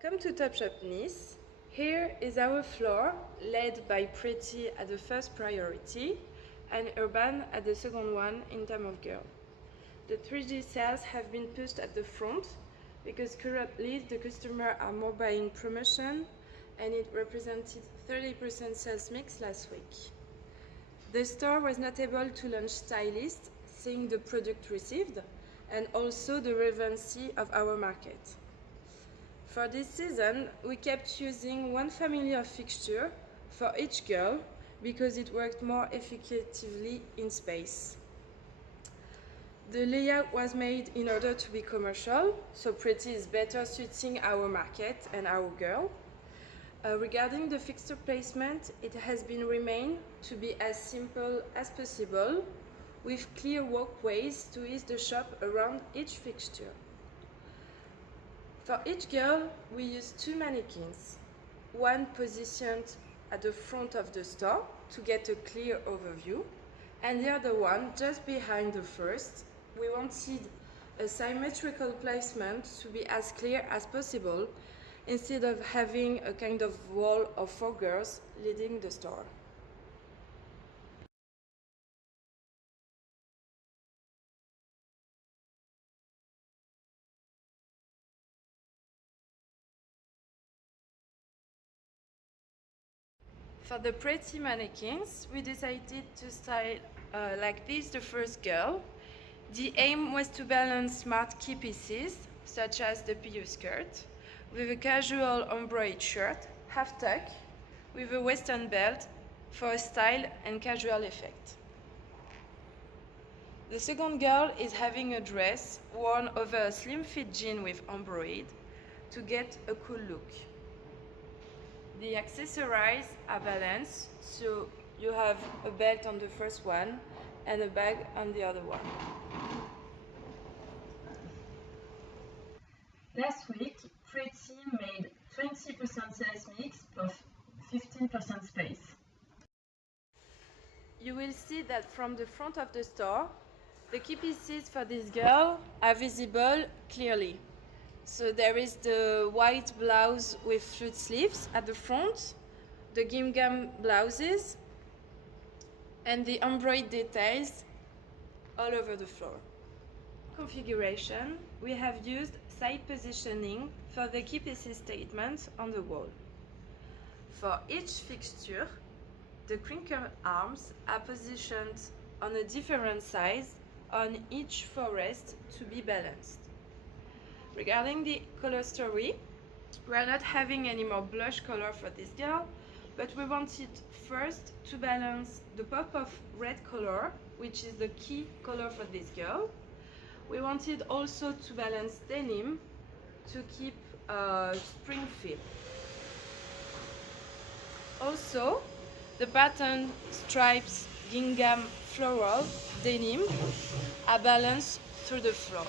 Welcome to Topshop Nice. Here is our floor, led by Pretty at the first priority and Urban at the second one in terms of girl. The 3G sales have been pushed at the front because currently the customers are more buying promotion and it represented 30% sales mix last week. The store was not able to launch stylists, seeing the product received and also the relevancy of our market. For this season, we kept using one family of fixture for each girl because it worked more effectively in space. The layout was made in order to be commercial, so Pretty is better suiting our market and our girl. Regarding the fixture placement, it has been remained to be as simple as possible, with clear walkways to ease the shop around each fixture. For each girl, we use two mannequins, one positioned at the front of the store to get a clear overview, and the other one just behind the first. We wanted a symmetrical placement to be as clear as possible, instead of having a kind of wall of four girls leading the store. For the Pretty mannequins, we decided to style like this the first girl. The aim was to balance smart key pieces, such as the PU skirt, with a casual embroidered shirt, half tuck, with a western belt for a style and casual effect. The second girl is having a dress worn over a slim fit jean with embroidered to get a cool look. The accessories are balanced, so you have a belt on the first one and a bag on the other one. Last week, Pretty made 20% sales mix plus 15% space. You will see that from the front of the store, the key pieces for this girl are visible clearly. So there is the white blouse with flute sleeves at the front, the gingham blouses, and the embroidered details all over the floor. Configuration, we have used side positioning for the key pieces statement on the wall. For each fixture, the crinkle arms are positioned on a different size on each forest to be balanced. Regarding the color story, we are not having any more blush color for this girl, but we wanted first to balance the pop of red color, which is the key color for this girl. We wanted also to balance denim to keep a spring feel. Also, the pattern stripes, gingham, floral, denim are balanced through the floor.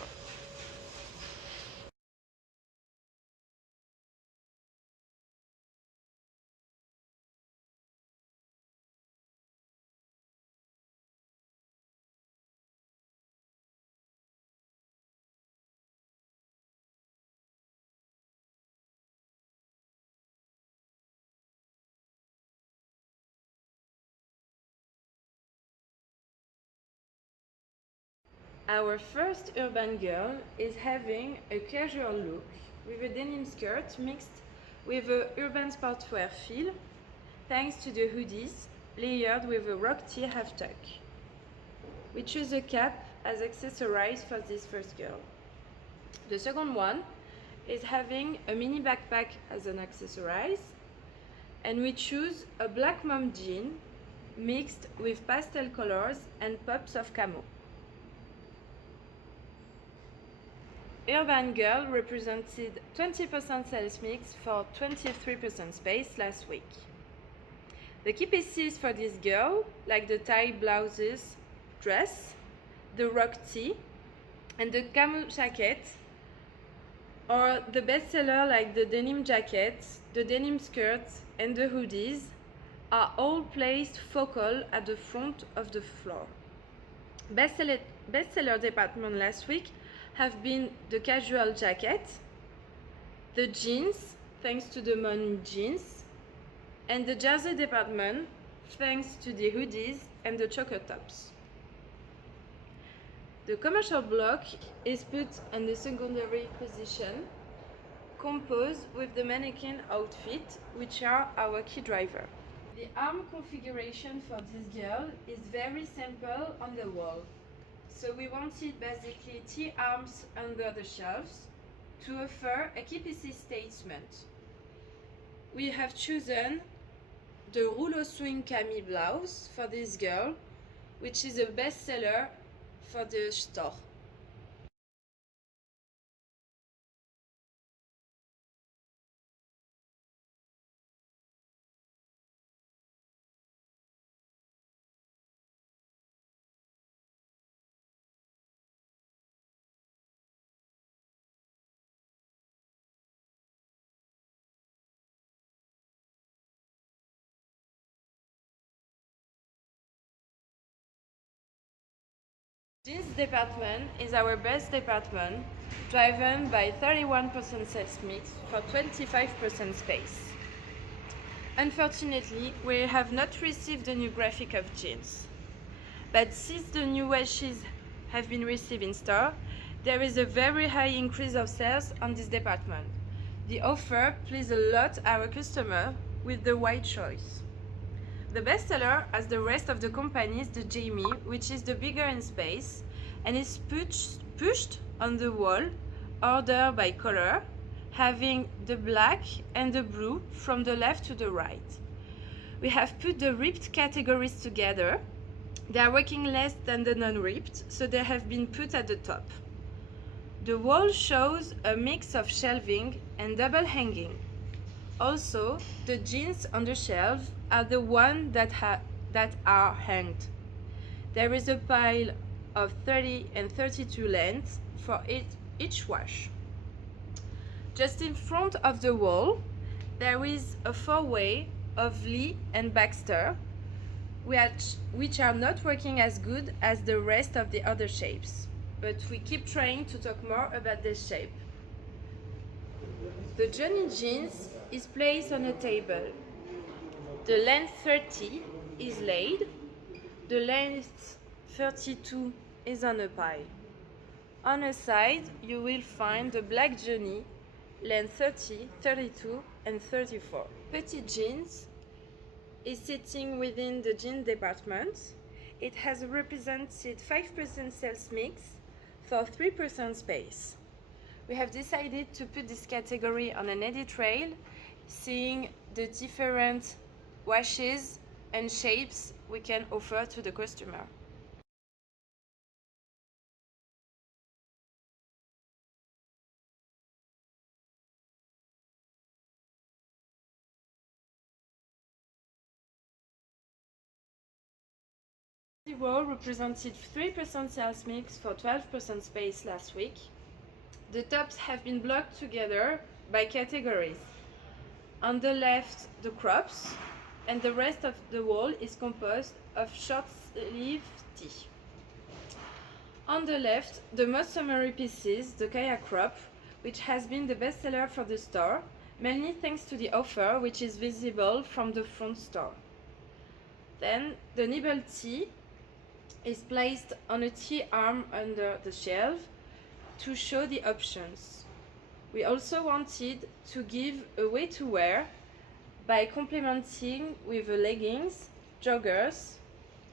Our first urban girl is having a casual look with a denim skirt mixed with a urban sportswear feel, thanks to the hoodies layered with a rock tee half tuck. We choose a cap as accessories for this first girl. The second one is having a mini backpack as an accessories, and we choose a black mom jean mixed with pastel colors and pops of camo. Urban Girl represented 20% sales mix for 23% space last week. The key pieces for this girl, like the tie blouses, dress, the rock tee, and the camo jacket, or the bestseller like the denim jacket, the denim skirt, and the hoodies, are all placed focal at the front of the floor. Bestseller department last week have been the casual jacket, the jeans, thanks to the morning jeans, and the jersey department thanks to the hoodies and the choker tops. The commercial block is put on the secondary position, composed with the mannequin outfit, which are our key driver. The arm configuration for this girl is very simple on the wall. So we wanted basically T-arms under the shelves to offer a key piece statement. We have chosen the Rouleau swing cami blouse for this girl, which is a bestseller for the store. Jeans department is our best department, driven by 31% sales mix for 25% space. Unfortunately, we have not received the new graphic of jeans. But since the new washes have been received in store, there is a very high increase of sales on this department. The offer pleases a lot our customer with the wide choice. The bestseller, as the rest of the company, is the Jamie, which is the bigger in space and is pushed on the wall, ordered by color, having the black and the blue from the left to the right. We have put the ripped categories together. They are working less than the non-ripped, so they have been put at the top. The wall shows a mix of shelving and double hanging. Also, the jeans on the shelf are the ones that are hanged. There is a pile of 30 and 32 lengths for each wash. Just in front of the wall, there is a four-way of Lee and Baxter, which are not working as good as the rest of the other shapes. But we keep trying to talk more about this shape. The Johnny jeans is placed on a table. The length 30 is laid. The length 32 is on a pile. On a side, you will find the black Johnny, length 30, 32, and 34. Petit jeans is sitting within the jean department. It has represented 5% sales mix for 3% space. We have decided to put this category on an edit rail, seeing the different washes and shapes we can offer to the customer. The wall represented 3% sales mix for 12% space last week. The tops have been blocked together by categories. On the left, the crops, and the rest of the wall is composed of short-sleeve tee. On the left, the most summery pieces, the Kaya crop, which has been the bestseller for the store, mainly thanks to the offer which is visible from the front store. Then, the nibble tee is placed on a T-arm under the shelf to show the options. We also wanted to give a way to wear by complementing with the leggings, joggers,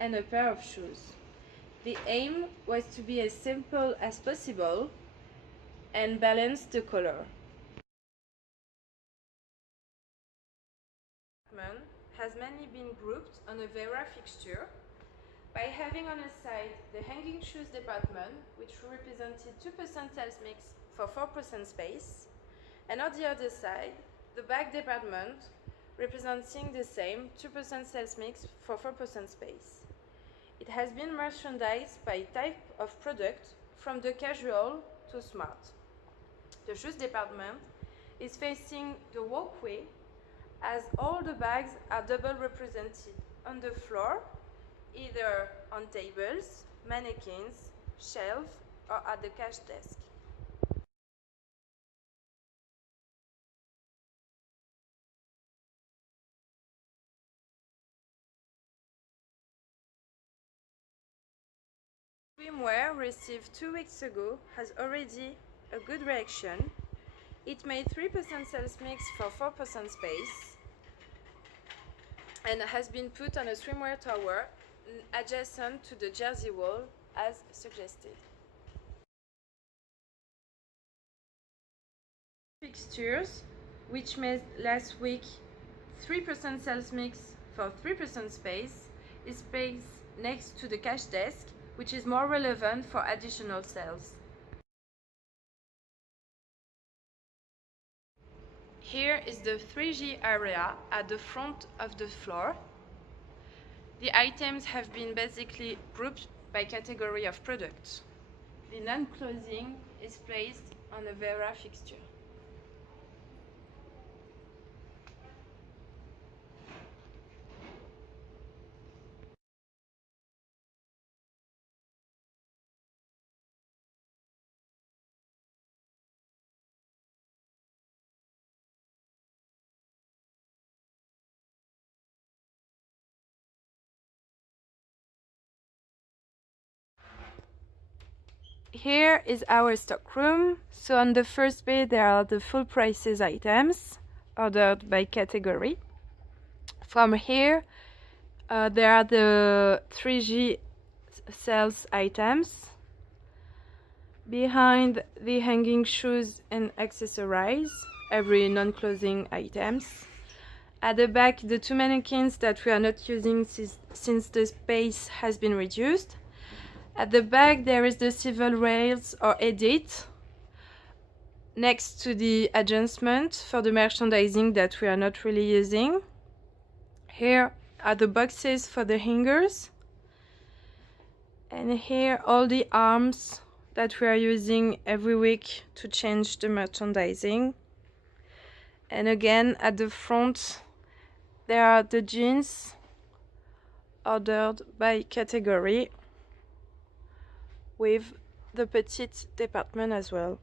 and a pair of shoes. The aim was to be as simple as possible and balance the color. Has mainly been grouped on a Vera fixture by having on a side the hanging shoes department, which represented 2% sales mix for 4% space, and on the other side, the bag department, representing the same 2% sales mix for 4% space. It has been merchandised by type of product, from the casual to smart. The shoes department is facing the walkway, as all the bags are double represented on the floor, either on tables, mannequins, shelves, or at the cash desk. Swimwear received 2 weeks ago has already a good reaction. It made 3% sales mix for 4% space and has been put on a swimwear tower adjacent to the jersey wall as suggested. Fixtures, which made last week 3% sales mix for 3% space, is placed next to the cash desk, which is more relevant for additional sales. Here is the 3G area at the front of the floor. The items have been basically grouped by category of products. The non-clothing is placed on a Vera fixture. Here is our stock room. So on the first page there are the full prices items ordered by category. From here there are the 3G sales items. Behind the hanging shoes and accessories, every non-clothing items. At the back the 2 mannequins that we are not using since the space has been reduced. At the back there is the civil rails or edit next to the adjustment for the merchandising that we are not really using. Here are the boxes for the hangers, and here all the arms that we are using every week to change the merchandising. And again at the front there are the jeans ordered by category, with the petite department as well.